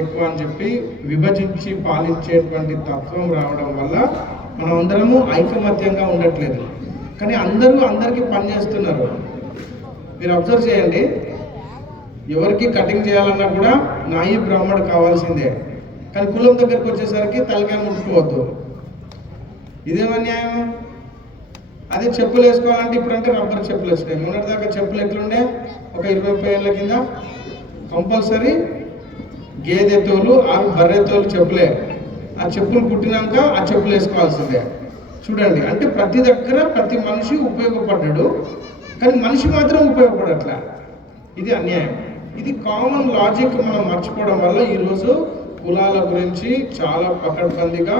ఎక్కువ అని చెప్పి విభజించి పాలించేటువంటి తత్వం రావడం వల్ల మనం అందరము ఐకమత్యంగా ఉండట్లేదు. కానీ అందరికీ పనిచేస్తున్నారు. మీరు అబ్జర్వ్ చేయండి, ఎవరికి కటింగ్ చేయాలన్నా కూడా నాయి బ్రాహ్మడు కావాల్సిందే. కానీ కులం దగ్గరకు వచ్చేసరికి తలకాయ ముట్టుకోవద్దు. ఇదేమన్యాయం? అదే చెప్పులు వేసుకోవాలంటే ఇప్పుడంటే రబ్బర్ చెప్పులు వచ్చినాయి. మొన్నటిదాకా చెప్పులు ఎట్లుండే? ఒక 20 ఏళ్ళ కింద కంపల్సరీ గేదె తోలు బర్రె తోలు చెప్పులే. ఆ చెప్పులు కుట్టినాక ఆ చెప్పులు వేసుకోవాల్సిందే. చూడండి, అంటే ప్రతి దగ్గర ప్రతి మనిషి ఉపయోగపడ్డాడు, కానీ మనిషి మాత్రం ఉపయోగపడట్లా. ఇది అన్యాయం. ఇది కామన్ లాజిక్ మనం మర్చిపోవడం వల్ల ఈరోజు కులాల గురించి చాలా పకడ్బందీగా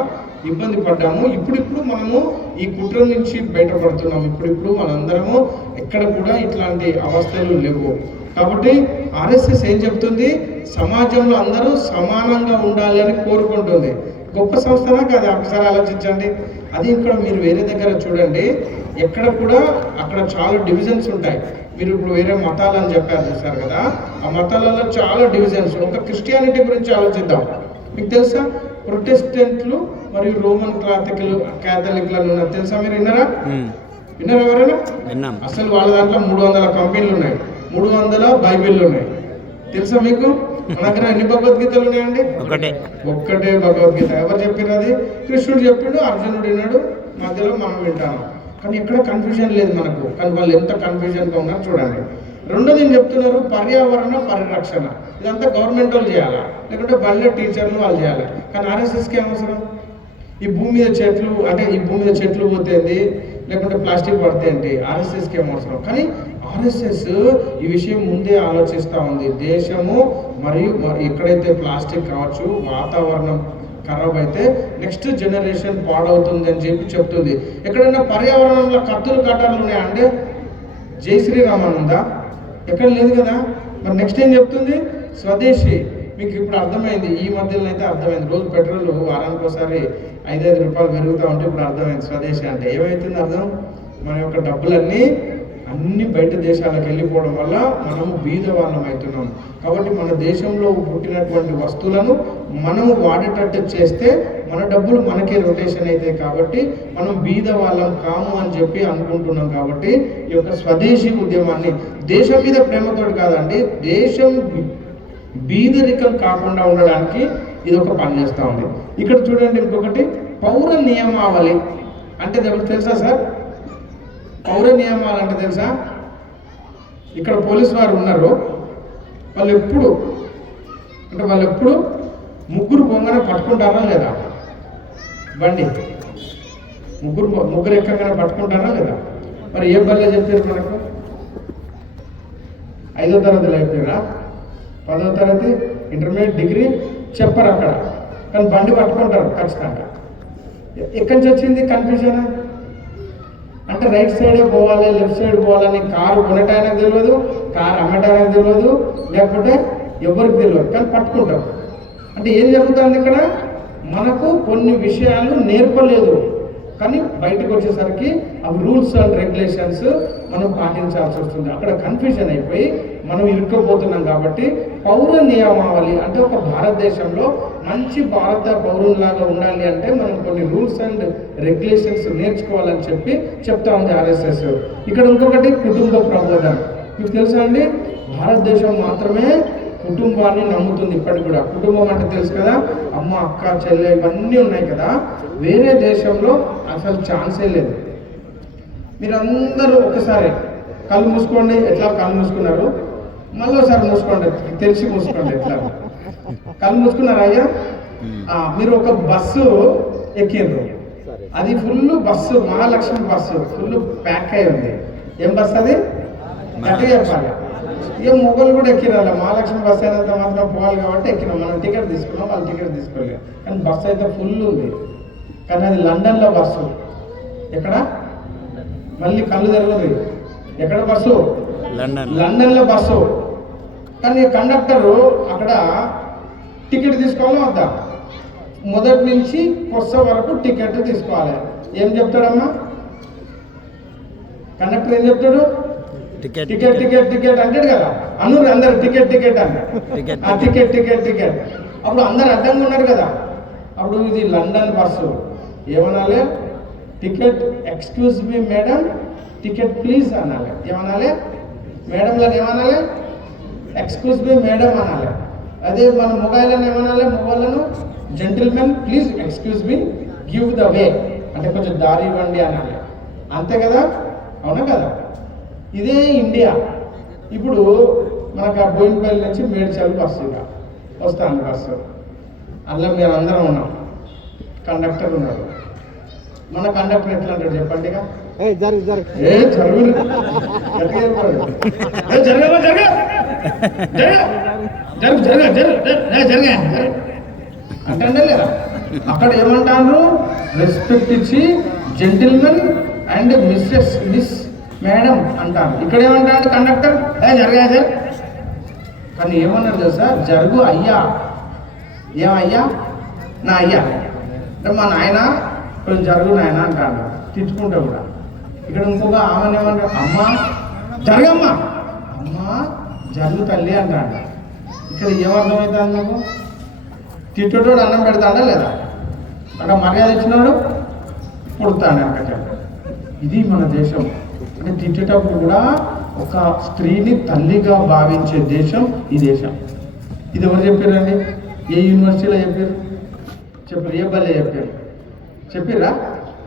ఇబ్బంది పడ్డాము. ఇప్పుడిప్పుడు మనము ఈ కుట్ర నుంచి బయటపడుతున్నాము. ఇప్పుడిప్పుడు మనందరము ఎక్కడ కూడా ఇట్లాంటి అవస్థలు లేవు. కాబట్టి ఆర్ఎస్ఎస్ ఏం చెప్తుంది? సమాజంలో అందరూ సమానంగా ఉండాలి అని కోరుకుంటుంది. గొప్ప సంస్థనా కాదు? ఒకసారి ఆలోచించండి. అది ఇక్కడ మీరు వేరే దగ్గర చూడండి, ఎక్కడ కూడా అక్కడ చాలా డివిజన్స్ ఉంటాయి. మీరు ఇప్పుడు వేరే మతాలు అని చెప్పారు చూసారు కదా, ఆ మతాలలో చాలా డివిజన్స్. ఒక క్రిస్టియానిటీ గురించి ఆలోచిద్దాం. మీకు తెలుసా? ప్రొటెస్టెంట్లు మరియు రోమన్ క్యాథలిక్లను ఉన్నారు. తెలుసా? మీరు విన్నారా ఎవరైనా? అసలు వాళ్ళ దాంట్లో 300 కంపెనీలు ఉన్నాయి, 300 బైబిళ్ళు ఉన్నాయి. తెలుసా మీకు? మన దగ్గర ఎన్ని భగవద్గీతలు ఉన్నాయండి? ఒక్కటే భగవద్గీత. ఎవరు చెప్పారు? అది కృష్ణుడు చెప్పిండు, అర్జునుడు విన్నాడు, మధ్యలో మనం వింటాము. కానీ ఎక్కడ కన్ఫ్యూజన్ లేదు మనకు. కానీ వాళ్ళు ఎంత కన్ఫ్యూజన్గా ఉన్నారు చూడండి. రెండోది ఏం చెప్తున్నారు? పర్యావరణ పరిరక్షణ. ఇదంతా గవర్నమెంట్ వాళ్ళు చేయాలా, లేకుంటే బళ్ళే టీచర్లు వాళ్ళు చేయాలి. కానీ ఆర్ఎస్ఎస్కి ఏమవసరం? ఈ భూమి మీద చెట్లు, అంటే ఈ భూమి మీద చెట్లు పోతేంది, లేకుంటే ప్లాస్టిక్ పడితేంటి? ఆర్ఎస్ఎస్కి ఏమవసరం? కానీ ఆర్ఎస్ఎస్ ఈ విషయం ముందే ఆలోచిస్తూ ఉంది. దేశము మరియు ఎక్కడైతే ప్లాస్టిక్ కావచ్చు, వాతావరణం ఖరాబ్ అయితే నెక్స్ట్ జనరేషన్ పాడవుతుంది అని చెప్పి చెప్తుంది. ఎక్కడైనా పర్యావరణంలో కత్తులు కట్టాలు ఉన్నాయా అంటే? జై శ్రీరామ్ ఉందా? ఎక్కడ లేదు కదా. మరి నెక్స్ట్ ఏం చెప్తుంది? స్వదేశీ. మీకు ఇప్పుడు అర్థమైంది, ఈ మధ్యలో అయితే అర్థమైంది. రోజు పెట్రోల్ వారానికి ఒకసారి 5-5 రూపాయలు పెరుగుతూ ఉంటే ఇప్పుడు అర్థమైంది స్వదేశీ అంటే. ఏమవుతుంది అర్థం? మన యొక్క డబ్బులన్నీ అన్ని బయట దేశాలకు వెళ్ళిపోవడం వల్ల మనము బీద వాళ్ళం అవుతున్నాం. కాబట్టి మన దేశంలో పుట్టినటువంటి వస్తువులను మనము వాడేటట్టు చేస్తే మన డబ్బులు మనకే రొటేషన్ అవుతాయి. కాబట్టి మనం బీద వాళ్ళం కాము అని చెప్పి అనుకుంటున్నాం. కాబట్టి ఈ యొక్క స్వదేశీ ఉద్యమాన్ని దేశం మీద ప్రేమతో కాదండి, దేశం బీదరికం కాకుండా ఉండడానికి ఇది ఒక పని చేస్తూ ఉంది. ఇక్కడ చూడండి, ఇంకొకటి పౌర నియమావళి అంటే తెలుసా సార్? పౌర నియమాలు అంటే తెలుసా? ఇక్కడ పోలీసు వారు ఉన్నారు, వాళ్ళు ఎప్పుడు ముగ్గురు పొంగనే పట్టుకుంటారా లేదా? బండి ముగ్గురు ఎక్కగానే పట్టుకుంటారా లేదా? మరి ఏ బల్లే చెప్పారు మనకు? 5వ తరగతిలో అయిపోయారా? 10వ తరగతి, ఇంటర్మీడియట్, డిగ్రీ చెప్పరు అక్కడ, కానీ బండి పట్టుకుంటారు ఖచ్చితంగా. ఎక్కడి నుంచి వచ్చింది కన్ఫ్యూజన్? అంటే రైట్ సైడే పోవాలి, లెఫ్ట్ సైడ్ పోవాలని కారు కొనటానికి తెలియదు, కారు అమ్మటానికి తెలియదు, లేకపోతే ఎవరికి తెలియదు, కానీ పట్టుకుంటాం. అంటే ఏం జరుగుతుంది ఇక్కడ? మనకు కొన్ని విషయాలు నేర్పలేదు, కానీ బయటకు వచ్చేసరికి అవి రూల్స్ అండ్ రెగ్యులేషన్స్ మనం పాటించాల్సి వస్తుంది. అక్కడ కన్ఫ్యూజన్ అయిపోయి మనం ఇరుక్కుపోతున్నాం. కాబట్టి పౌర నియమావళి అంటే ఒక భారతదేశంలో మంచి భారత పౌరులాగా ఉండాలి అంటే మనం కొన్ని రూల్స్ అండ్ రెగ్యులేషన్స్ నేర్చుకోవాలని చెప్పి చెప్తా ఉంది ఆర్ఎస్ఎస్. ఇక్కడ ఇంకొకటి కుటుంబ ప్రబోధన. మీకు తెలుసా అండి? భారతదేశం మాత్రమే కుటుంబాన్ని నమ్ముతుంది ఇప్పటికి కూడా. కుటుంబం అంటే తెలుసు కదా, అమ్మ, అక్క, చెల్లె ఇవన్నీ ఉన్నాయి కదా. వేరే దేశంలో అసలు ఛాన్సే లేదు. మీరందరూ ఒకసారి కళ్ళు మూసుకోండి. ఎట్లా కళ్ళు మూసుకున్నారు? మళ్ళీ ఒకసారి మూసుకోండి, తెలిసి మూసుకోండి. ఎట్లా కళ్ళు మూసుకున్నారా అయ్యా? మీరు ఒక బస్సు ఎక్కిండ్రు, అది full bus, Mahalakshmi bus full pack అయి ఉంది. ఏం బస్సు అది? గట్టిగా చెప్పాలి. ఏ మొగలు కూడా ఎక్కిరాలి. మహాలక్ష్మి బస్సు అయినంత మాత్రం పోవాలి కాబట్టి ఎక్కినాం. మనం టికెట్ తీసుకున్నాం, వాళ్ళు టికెట్ తీసుకోలేదు. కానీ బస్సు అయితే ఫుల్ ఉంది. కానీ అది లండన్లో బస్సు. ఎక్కడ? మళ్ళీ కళ్ళు తెరవదు. ఎక్కడ బస్సు? లండన్లో బస్సు. కానీ కండక్టరు అక్కడ టికెట్ తీసుకోవాలా వద్దా? మొదటి నుంచి కొత్త వరకు టికెట్ తీసుకోవాలి. ఏం చెప్తాడమ్మా కండక్టర్? ఏం చెప్తాడు? టికెట్ టికెట్ టికెట్ టికెట్ అంటాడు కదా. అందరు టికెట్ టికెట్ అన్న టికెట్ టికెట్ టికెట్ అప్పుడు అందరు అడ్డంగా ఉన్నారు కదా. అప్పుడు ఇది లండన్ బస్సు ఏమనాలి, ticket excuse me madam ticket please అనాలి. ఏమనాలి, మేడంలను ఏమనాలి, ఎక్స్క్యూజ్ మీ మేడం అనాలి. అదే మన మొబైల్ని ఏమనాలి, మొబైల్లను gentlemen please excuse me give the way అంటే కొంచెం దారి ఇవ్వండి అనాలి. అంతే కదా, అవునా కదా? ఇదే ఇండియా. ఇప్పుడు మనకు ఆ బోయినపల్లి నుంచి మేడ్చల్ బస్సు వస్తాను బస్సు, అందులో మేము అందరం ఉన్నాం, కండక్టర్ ఉన్నాడు. మన కండక్టర్ ఎట్లా అంటాడు చెప్పండి, అంటే లేదా? అక్కడ ఏమంటారు, రెస్పెక్ట్ ఇచ్చి జెంటిల్మెన్ అండ్ మిస్ మేడం అంటారు. ఇక్కడ ఏమంటాడు కండక్టర్, జరగా సార్. కానీ ఏమన్నారు తెలుసా, జరుగు అయ్యా. ఏమయ్యా, నా అయ్యా అంటే మా నాయన కొంచెం జరుగు నాయన అంటాడు, తిట్టుకుంటా కూడా. ఇక్కడ ఇంకొక ఆమెను ఏమంటారు, అమ్మ జరగమ్మా, అమ్మ జరుగు తల్లి అంటాడు. ఇక్కడ ఏమర్థమవుతుంది మీకు? తిట్టుటోడు అన్నం పెడతాడా లేదా? అక్కడ మర్యాద ఇచ్చినాడు పుడతాడు అక్కడ. ఇది మన దేశం. అంటే తిట్టేటప్పుడు కూడా ఒక స్త్రీని తల్లిగా భావించే దేశం ఈ దేశం. ఇది ఎవరు చెప్పారండి? ఏ యూనివర్సిటీలో చెప్పారు? ఏ బల్లే చెప్పారా?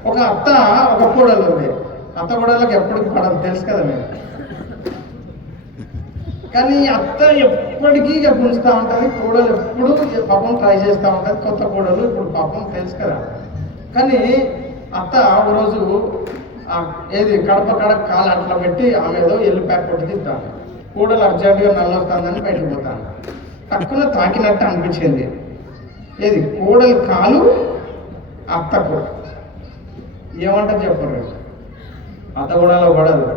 ఒక అత్త ఒక కోడలు ఉంది. అత్త కోడళ్ళకి ఎప్పటికి పడదు, తెలుసు కదా మేము. కానీ అత్త ఎప్పటికీ గుంజుతూ ఉంటుంది, కోడలు ఎప్పుడు పాపం ట్రై చేస్తూ ఉంటుంది. కొత్త కోడలు ఇప్పుడు పాపం తెలుసు కదా. కానీ అత్త ఒకరోజు ఏది కడప కాలు అట్లా పెట్టి ఆమె ఏదో ఎల్లు ప్యాక్ కొట్టి తింటాను. కూడలు అర్జెంటుగా నల్లొస్తుందని బయటకు పోతాను. తక్కువ తాకినట్టు అనిపించింది. ఏది కూడలు కాలు అత్తకు ఏమంటారు చెప్పరు. అత్త కూడలో పడదు.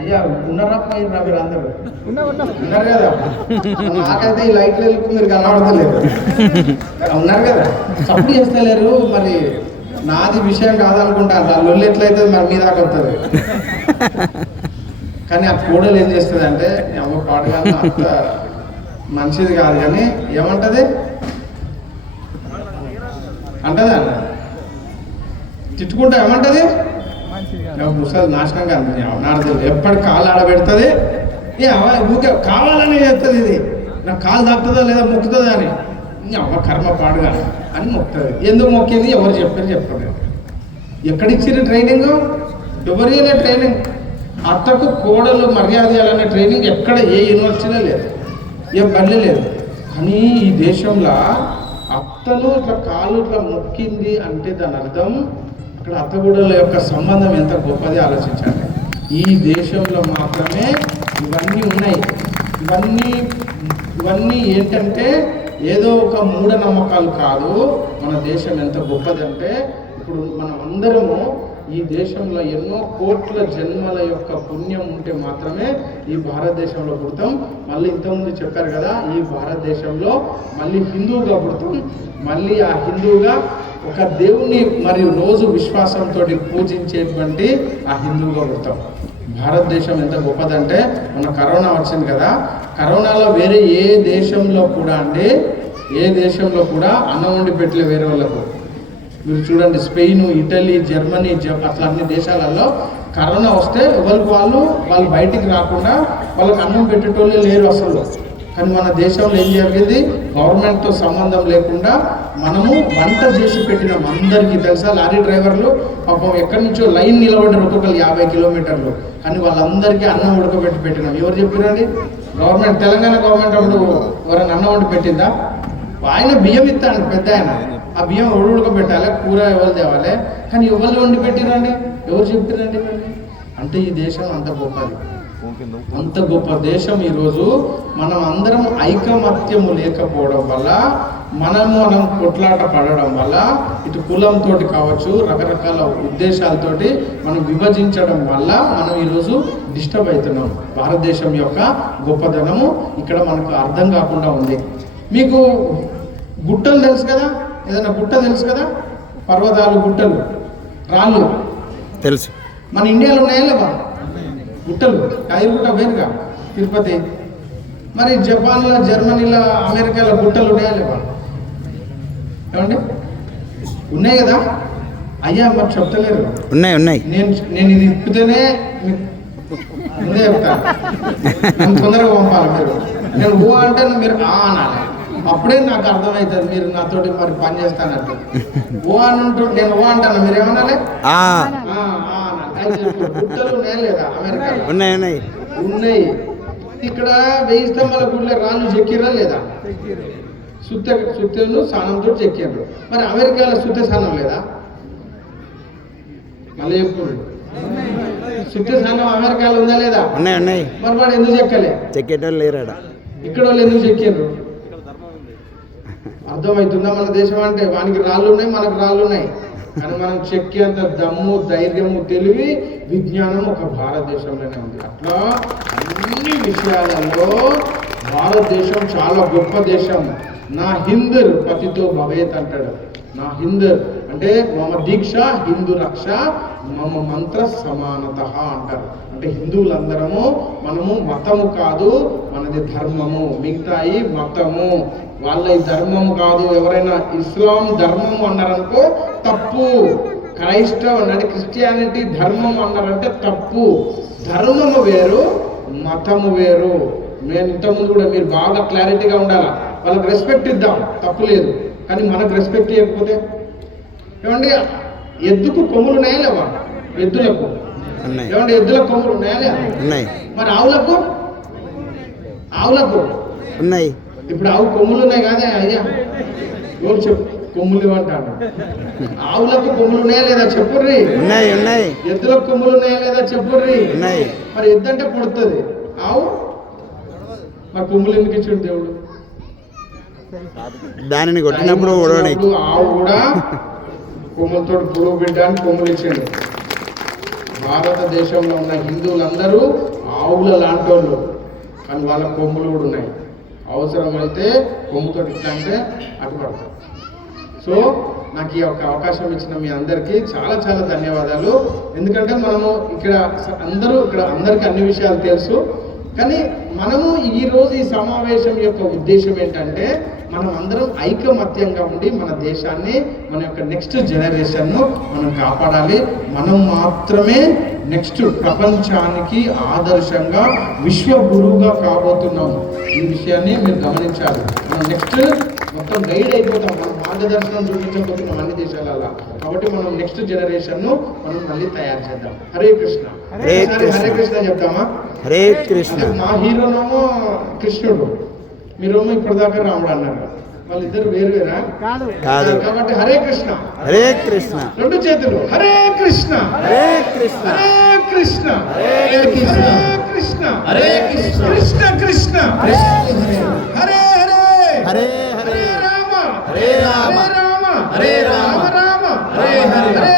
అయ్యా ఉన్నారా పోయినరా మీరు అందరూ? ఉన్నారు కదా. నాకైతే ఈ లైట్లు వెళ్ళి మీరు కనబడతలేదు. ఉన్నారు కదా, సపోర్ట్ చేస్తలేరు. మరి నాది విషయం కాదనుకుంటాను. ఆ లొల్లు ఎట్లయితే మరి మీ దాకా వస్తుంది. కానీ ఆ కోడలు ఏం చేస్తుంది అంటే, అమ్మ పాడుగా అంత మంచిది కాదు. కానీ ఏమంటది అంటదా, తిట్టుకుంటా ఏమంటది, ముసలి నాశనంగా అనిపించింది. ఎప్పటి కాలు ఆడబెడుతుంది, ఊకే కావాలని చేస్తుంది. ఇది నాకు కాలు తాకుతుందా లేదా మొక్కుతుందా అని, అమ్మ కర్మ పాడుగా అని మొక్కుతుంది. ఎందుకు మొక్కింది ఎవరు చెప్పారు? ఎక్కడిచ్చారు ట్రైనింగ్? ఎవరి ట్రైనింగ్? అత్తకు కోడలు మర్యాద ఇవ్వాలనే ట్రైనింగ్ ఎక్కడ ఏ యూనివర్సిటీలో లేదు, ఏ బల్లి లేదు. కానీ ఈ దేశంలో అత్తను ఇట్లా కాలు ఇట్లా మొక్కింది అంటే దాని అర్థం అక్కడ అత్తగూడల యొక్క సంబంధం ఎంత గొప్పది ఆలోచించండి. ఈ దేశంలో మాత్రమే ఇవన్నీ ఉన్నాయి. ఇవన్నీ ఏంటంటే ఏదో ఒక మూఢనమ్మకాలు కాదు. మన దేశం ఎంత గొప్పదంటే, ఇప్పుడు మనం అందరము ఈ దేశంలో ఎన్నో కోట్ల జన్మల యొక్క పుణ్యం ఉంటే మాత్రమే ఈ భారతదేశంలో పుడతాం. మళ్ళీ ఇంతకుముందు చెప్పారు కదా, ఈ భారతదేశంలో మళ్ళీ హిందువుగా పుడతాం. మళ్ళీ ఆ హిందువుగా ఒక దేవుణ్ణి మరియు రోజు విశ్వాసంతో పూజించేటువంటి ఆ హిందువుగా పుడతాం. భారతదేశం ఎంత గొప్పదంటే, మొన్న కరోనా వచ్చింది కదా, కరోనాలో వేరే ఏ దేశంలో కూడా అన్నం వండి పెట్టలే వేరే వాళ్ళకు. మీరు చూడండి, స్పెయిన్, ఇటలీ, జర్మనీ, అట్లా అన్ని దేశాలలో కరోనా వస్తే వాళ్ళు బయటికి రాకుండా వాళ్ళకి అన్నం పెట్టేటోళ్ళే లేరు అసలు. కానీ మన దేశంలో ఏం జరిగింది, గవర్నమెంట్తో సంబంధం లేకుండా మనము వంట చేసి పెట్టినాం. అందరికీ తెలుసా, లారీ డ్రైవర్లు పాపం ఎక్కడి నుంచో లైన్ నిలబడ్డారు, ఒక్కొక్కరు 50 కిలోమీటర్లు. కానీ వాళ్ళందరికీ అన్నం ఉడకబెట్టి పెట్టినాం. ఎవరు చెప్పినండి? గవర్నమెంట్, తెలంగాణ గవర్నమెంట్ అప్పుడు ఎవరైనా అన్నం వండి పెట్టిందా? ఆయన బియ్యం ఇస్తాడు పెద్ద ఆయన, ఆ బియ్యం ఉడకబెట్టాలి, కూర ఎవరు తేవాలి. కానీ ఎవరు వండి పెట్టిరండి? ఎవరు చెప్పిరండి? అంటే ఈ దేశం అంత గొప్పది, అంత గొప్ప దేశం. ఈరోజు మనం అందరం ఐకమత్యము లేకపోవడం వల్ల, మనం కొట్లాట పడడం వల్ల, ఇటు కులంతో కావచ్చు, రకరకాల ఉద్దేశాలతోటి మనం విభజించడం వల్ల మనం ఈరోజు డిస్టర్బ్ అవుతున్నాం. భారతదేశం యొక్క గొప్పదనము ఇక్కడ మనకు అర్థం కాకుండా ఉంది. మీకు గుట్టలు తెలుసు కదా, ఏదైనా గుట్ట తెలుసు కదా, పర్వతాలు, గుట్టలు, రాళ్ళు తెలుసు. మన ఇండియాలో ఉన్నాయా లేవా గుట్టలు? కాయగుట్ట వేరుగా, తిరుపతి మరి జపాన్లో, జర్మనీలో, అమెరికాలో గుట్టలు ఉన్నాయా లేవా? ఏమండి ఉన్నాయి కదా అయ్యా, మరి చెప్తలేరు. ఉన్నాయి. నేను ఇది ఇప్పితేనే ముందే చెప్తాను, నన్ను తొందరగా పంపాలి మీరు. నేను ఊ అంటే మీరు ఆ అనాలి, అప్పుడే నాకు అర్థమవుతుంది మీరు నాతోటి మరి పని చేస్తానంటే. ఓ అని నేను ఓ అంటాను, మీరు ఏమనాలి? గుట్టలు ఉన్నాయా లేదా అమెరికాలో? ఉన్నాయి. ఇక్కడ 1000 స్తంభాల గుడిలో రాళ్ళు చెక్కిరా లేదా? సుత్తను స్నానంతో చెక్కారు. మరి అమెరికాలో సుత్త స్నానం లేదా? మళ్ళీ ఎప్పుడు సుత్త స్నానం అమెరికాలో ఉందా లేదా? ఉన్నాయి. మరి వాడు ఎందుకు చెక్కలే? చెక్కేటోళ్ళు లేరాడ. ఇక్కడ వాళ్ళు ఎందుకు చెక్కారు? అర్థమవుతుందా? మన దేశం అంటే వానికి రాళ్ళు ఉన్నాయి, మనకు రాళ్ళు ఉన్నాయి, కానీ మనం చెక్కేంత దమ్ము, ధైర్యము, తెలివి, విజ్ఞానం ఒక భారతదేశంలోనే ఉంది. అట్లా అన్ని విషయాలలో భారతదేశం చాలా గొప్ప దేశం. నా హిందర్ పతితో భవేత్ అంటాడు. నా హిందర్ అంటే మమ దీక్ష హిందూ రక్ష మమ మంత్ర సమానత అంటారు. అంటే హిందువులందరము మనము మతము కాదు, మనది ధర్మము. మిగతాయి మతము, వాళ్ళ ధర్మము కాదు. ఎవరైనా ఇస్లాం ధర్మము అన్నారనుకో తప్పు. క్రైస్తవం అంటే క్రిస్టియానిటీ ధర్మం అన్నారంటే తప్పు. ధర్మము వేరు, మతము వేరు. నేను ఇంతకుముందు కూడా మీరు బాగా క్లారిటీగా ఉండాలా. వాళ్ళకి రెస్పెక్ట్ ఇద్దాం, తప్పు లేదు, కానీ మనకు రెస్పెక్ట్ ఇవ్వకపోతే ఏమండి? ఎద్దుకు కొమ్ములు ఉన్నాయా లేవా? ఎద్దులకు ఏమండి? ఎద్దులకు కొమ్ములు ఉన్నాయా లేవా? మరి ఆవులకు ఉన్నాయి. ఇప్పుడు ఆవు కొమ్ములు ఉన్నాయి కాదే అయ్యా, ఎవరు చెప్పు కొమ్ములు ఇవ్వంటాడు. ఆవులకు కొమ్ములు ఉన్నాయా లేదా చెప్పుర్రి? ఉన్నాయి. ఎద్దులకు కొమ్ములు ఉన్నాయా లేదా చెప్పుర్రి? మరి ఎద్దు అంటే పుడుతుంది, ఆవు మరి కొమ్ములు ఎందుకు ఇచ్చిండు దేవుడు? దానిని కొట్టినప్పుడు ఆవు కూడా కొమ్ములతో పురుగు బిడ్డానికి కొమ్ములు ఇచ్చిండు. భారతదేశంలో ఉన్న హిందువులందరూ ఆవుల లాంటి వాళ్ళు, కానీ వాళ్ళ కొమ్ములు కూడా ఉన్నాయి. అవసరమైతే కొమ్ముతో ఇట్లా అంటే అటు పడతారు. సో నాకు ఈ యొక్క అవకాశం ఇచ్చిన మీ అందరికీ చాలా చాలా ధన్యవాదాలు. ఎందుకంటే మనము ఇక్కడ అందరికీ అన్ని విషయాలు తెలుసు, కానీ మనము ఈరోజు ఈ సమావేశం యొక్క ఉద్దేశం ఏంటంటే మనం అందరం ఐకమత్యంగా ఉండి మన దేశాన్ని, మన యొక్క నెక్స్ట్ జనరేషన్ను మనం కాపాడాలి. మనం మాత్రమే నెక్స్ట్ ప్రపంచానికి ఆదర్శంగా విశ్వ గురువుగా కాబోతున్నాము. ఈ విషయాన్ని మీరు గమనించాలి. మనం నెక్స్ట్ మొత్తం గైడ్ అయిపోతాం, మనం మార్గదర్శనం చూపించబోతున్నాం అన్ని దేశాలలో. కాబట్టి మనం నెక్స్ట్ జనరేషన్ను మనం మళ్ళీ తయారు చేద్దాం. హరే కృష్ణ. హరే కృష్ణ చెప్తామా? హరే కృష్ణ. మా హీరోనేమో కృష్ణుడు, మీరేమో ఇప్పటిదాకా రాముడు అన్నారు. వాళ్ళిద్దరు వేరువేరా? కాబట్టి హరే కృష్ణ. హరే కృష్ణ. రెండు చేతులు హరే కృష్ణ. హరే కృష్ణ. హరే కృష్ణ. హరే కృష్ణ. కృష్ణ హరే కృష్ణ. కృష్ణ కృష్ణ. హరే హరే. హరే హరే రామ. హరే రామ. హరే రామ. హరే రామ. రామ రామ. హరే హరే.